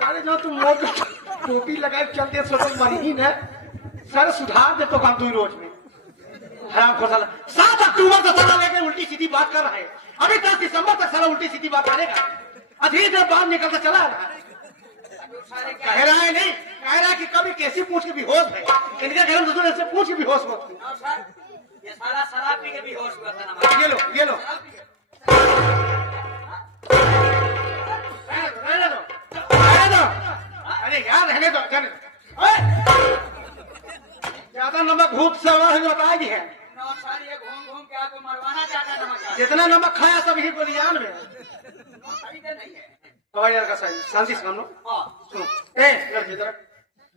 सारे जो तुम मोट टोपी लगा के चलते सोचो मरी न सर सुधार दे तो काम तू रोज में हराम खोर साला 7 अक्टूबर से साला लेके उल्टी सीधी बात कर रहा है अभी 10 दिसंबर तक साला उल्टी सीधी बात करेगा अधीर देर बाद निकलता चला कह रहा है नहीं कह रहा है कि कभी कैसी पूछ के बेहोश है इनके घर में दूसरे से पूछ के बेहोश होती ये साला शराब पी के बेहोश हुआ था। ये लो अरे यार रहने दो ज्यादा नमक भूत से बताएगी है घूम घूम के आपको मरवाना चाहता नमक जितना नमक खाया सब ही गोलियान में नहीं है तो यार का सही शांति से लो सुनो ए लड़की इधर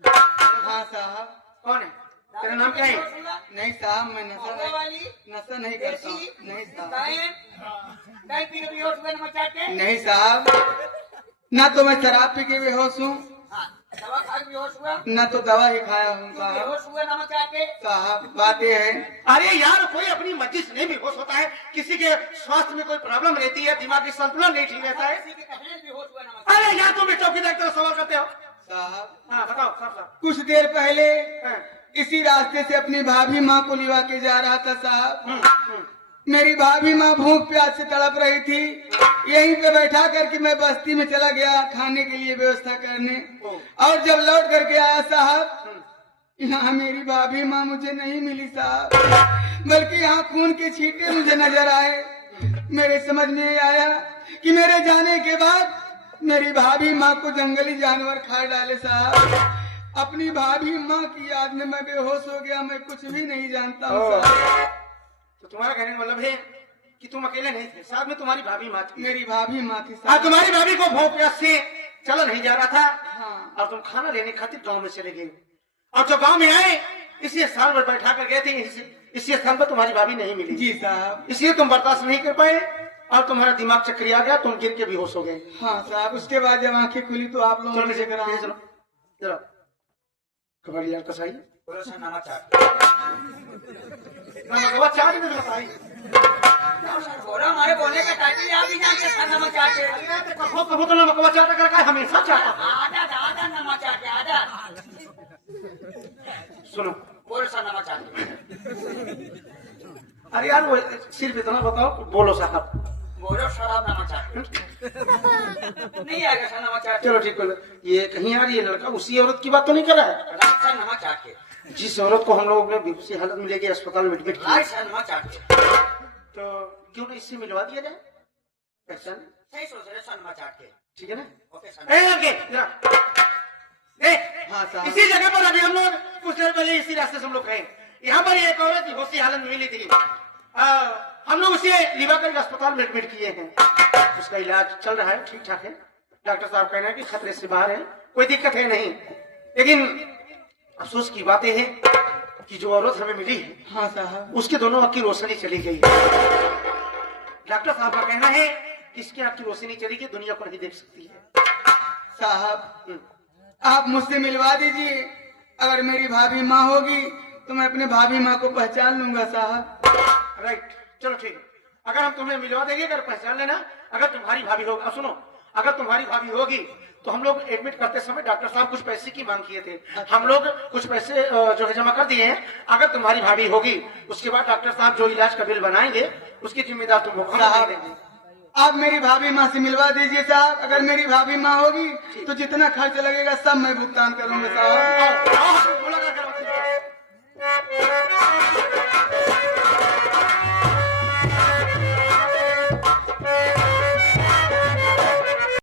हाँ साहब। कौन है तेरा नाम क्या है नहीं साहब मैं नशा नहीं करता हूँ। नहीं साहब नहीं साहब ना तो मैं शराब पी के बेहोश हूँ दवा खा के बेहोश हुआ ना तो दवा ही खाया हूँ साहब। बेहोश हुआ नमक चाटे साहब बात ये है अरे यार कोई अपनी मर्जी से नहीं बेहोश होता है किसी के स्वास्थ्य में कोई प्रॉब्लम रहती है दिमागी संतुलन नहीं ठीक रहता है बेहोश हुआ नमक अरे यार तुम चौकी देखते सवाल करते हो साहब। हाँ बताओ साहब कुछ देर पहले हाँ। इसी रास्ते से अपनी भाभी माँ को लिवा के जा रहा था साहब। मेरी भाभी माँ भूख प्यास से तड़प रही थी यहीं पे बैठा करके मैं बस्ती में चला गया खाने के लिए व्यवस्था करने और जब लौट करके आया साहब यहाँ मेरी भाभी माँ मुझे नहीं मिली साहब बल्कि यहाँ खून के छींटे मुझे नजर आए। मेरे समझ में आया कि मेरे जाने के बाद मेरी भाभी माँ को जंगली जानवर खा डाले साहब। अपनी भाभी माँ की याद में मैं बेहोश हो गया मैं कुछ भी नहीं जानता हूँ साहब। तो तुम्हारा कहने का मतलब है कि तुम अकेले नहीं थे साथ में तुम्हारी भाभी माँ थी मेरी भाभी माँ थी हाँ साहब। तुम्हारी भाभी को भूख प्यास से चला नहीं जा रहा था हाँ। और तुम खाना लेने खातिर गांव में चले गए और जब गांव में आए इसी स्थान पर बैठा कर गए थे इसी स्थान पर तुम्हारी भाभी नहीं मिली जी साहब। इसलिए तुम बर्दाश्त नहीं कर पाए और तुम्हारा दिमाग चक्री आ गया तुम गिर के बेहोश हो गए। हाँ साहब। उसके बाद जब आंखें खुली तो आप लोगों ने चलो चलो चलो कबाड़ी यार कसाई नमक चाट चाट में बताई हमारे बोलने का टाइटल आप ही जानते हैं नमक चाटे कहो तो नमक चाटा कर हमेशा चाटा आधा नमक चाटे आधा सुनो बोलो सर नमक चाटे अरे यार वो सिर्फ इतना बताओ बोलो साहब बोलो शराब नमक चाटे नहीं आएगा सर नमक चाटे चलो ठीक है ये कहीं आ रही है लड़का उसी औरत की बात तो नहीं कर रहा है सर नमक चाटे जिस औरत को हम लोग ने बेहोशी हालत में लेके अस्पताल में एडमिट किया सर नमक चाटे तो क्यों ना इससे मिलवा दिया जाए पहचान सही सोच रहे सर नमक चाटे ठीक है ना ओके सर ए आगे जरा हाँ साहब। इसी जगह पर अभी हम लोग कुछ देर पहले इसी रास्ते से हम लोग गए यहाँ पर एक औरत बेहोशी हालत में मिली थी हम लोग उसे लिवा कर अस्पताल में एडमिट किए हैं उसका इलाज चल रहा है ठीक ठाक है डॉक्टर साहब कहना है कि खतरे से बाहर है कोई दिक्कत है नहीं लेकिन अफसोस की बात यह है कि जो औरत हमें मिली है हाँ साहब। उसके दोनों आँख की रोशनी चली गई है डॉक्टर साहब का कहना है कि इसकी आँख की रोशनी चली गई दुनिया को नहीं देख सकती है साहब आप मुझसे मिलवा दीजिए अगर मेरी भाभी माँ होगी तो मैं अपने भाभी माँ को पहचान लूंगा साहब। राइट चलो ठीक है अगर हम तुम्हें मिलवा देंगे अगर पहचान लेना अगर तुम्हारी भाभी होगी सुनो अगर तुम्हारी भाभी होगी तो हम लोग एडमिट करते समय डॉक्टर साहब कुछ पैसे की मांग किए थे हम लोग कुछ पैसे जो है जमा कर दिए हैं अगर तुम्हारी भाभी होगी उसके बाद डॉक्टर साहब जो इलाज का बिल बनाएंगे उसकी जिम्मेदार तुम होगा साहब आप मेरी भाभी माँ से मिलवा दीजिए साहब। अगर मेरी भाभी माँ होगी तो जितना खर्च लगेगा सब मैं भुगतान करूंगा साहब।